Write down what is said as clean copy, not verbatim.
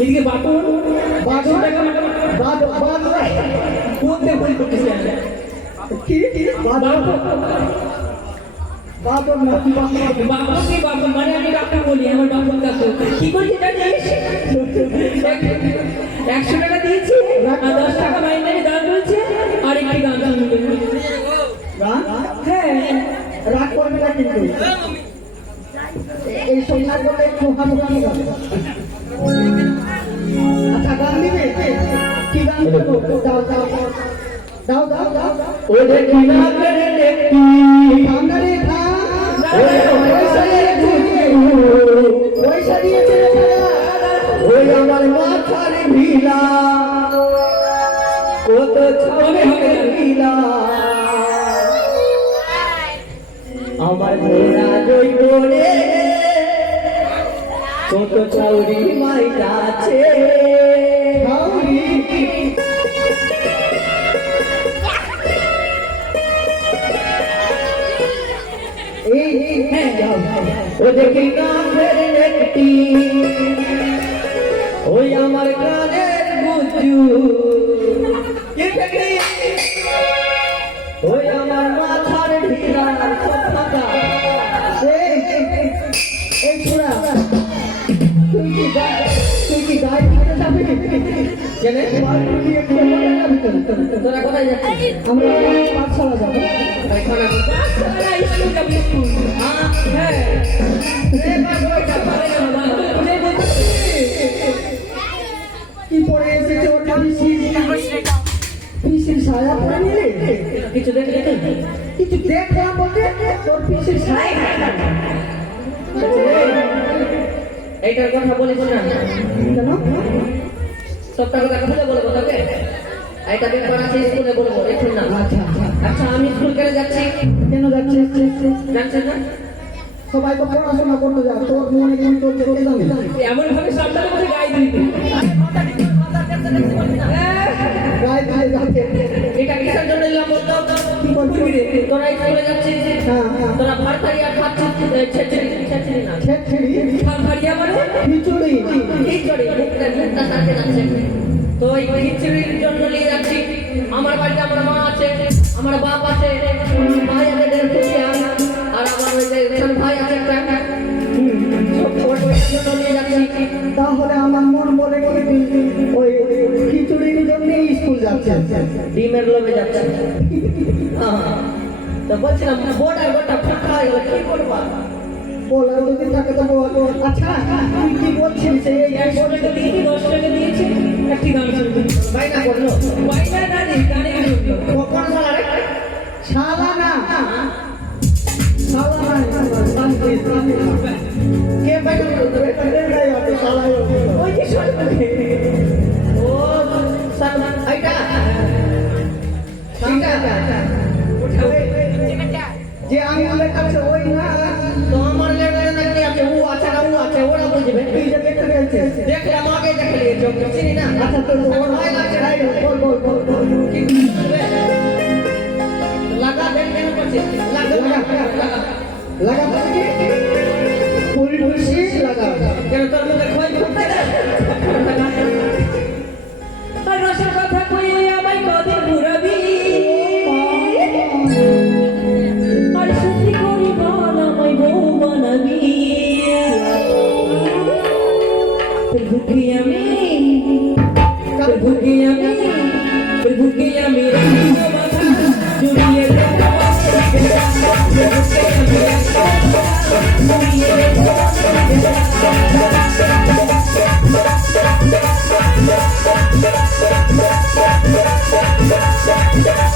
এদিকে button button কোনতে বই করতেছি কি বাটন বাটন বাটন বাটন মানে আমি ডাক্তার বলি আমার বাটন কাছে কি করছি জানিস 100 টাকা দিয়েছি আর 10 টাকা মাইনে দান রয়েছে আর একটি গান শুনবে হ্যাঁ রাগ করবে না কিন্তু এই সংসার করলে একটু হামুকামি হবে আচ্ছা গান দিবে কি গান দেবো দাও দাও দাও দাও দাও ও দেখি না করে দেখি ভাঙারে খা পয়সা দিয়েছে ওই আমার মাথার ভিলা কত ছাবে ভিলা আমার ঘোড়া জয় করে ছোট চাউরি মাইটা আছে ও দেখি কাঠের একটি ওই আমার কানের বুঝু ওই আমার মাথার ঢিলা এই পুরা তুই কি গায়ে যাবি কেন তোরা কোথায় যাচ্ছিস আমরা পাঠশালা যাবো কি পরে এসেছে ওটা পিসির সায়া পরে নিলে কিছু দেখলাম বলতে তোর পিসির সায়া এইটার কথা বলিস না কেন সবটা কথা খুলে বলবো তোকে এইটা ব্যাপার আছে স্কুলে বলবো এখন না আচ্ছা আমি স্কুল কেন যাচ্ছি কেন যাচ্ছিস জানছেন না সবাই তো পড়াশোনা করতে যায় তোর মনে কেন তোর চলতে যাবে এমন ভাবে সামনে মধ্যে গায়ে দিবি গায়ে যাচ্ছে এটা কিসের জন্য নিলাম বলতো কি করবি রে তোরা স্কুলে যাচ্ছিস তোরা ভারতারিয়া খাচ্ছিস ছেছড়ি না ছেছড়ি ভারতারিয়া মানে খিচুড়ি মুখটা সাথে যাচ্ছে তো এই খিচুড়ির জন্য নিয়ে যাচ্ছি আমার বাড়িতে আমার মা আছে আমার বাপ আছে ভাই আছে 150 আর আমার ওই যে ভাই আছে একটা জন্য নিয়ে যাচ্ছি তাহলে আমার মন বলে ওই খিচুড়ির জন্য স্কুল যাচ্ছে ডিমের লোভে যাচ্ছে তো বলছিলাম বোর্ড আর বোর্ডটা ফাঁকা হয়ে গেল কি করবা বলার যদি থাকে তো বল। আচ্ছা তুই কি বলছিস এই 100 টাকা দিয়ে 10 টাকা দিয়েছে একটি গান শুনবি বাইনা করলো বাইনা না রে গানে শুনবি কখন শালা রে শালা না শালা না শান্তি কে বাইনা করলো রে নাই অত শালা ওই যে শুনবি ও সালমান আইটা যে আঙুলের কাছে ওই না তো আমার লেগে নাকি আছে ও আছে না ও আছে ওরা বুঝবে তুই যে দেখতে পেয়েছিস দেখলাম আগে দেখলি চোখ চিনি না আচ্ছা তো আমার ভয় লাগছে না বল বল বল বল কি করবে লাগা দেখ কেন করছে লাগা লাগা লাগা মানে ফুল খুশি লাগা কেন তোর মুখে খই ফুটতে না আর রসের কথা কই আমায় কদিন ঘুরাবি আর সত্যি করি বল আমায় বউ বানাবি ভুগি আমি ভুগি আমি ভুগি আমি রাখিও মাথা জুড়িয়ে Yeah.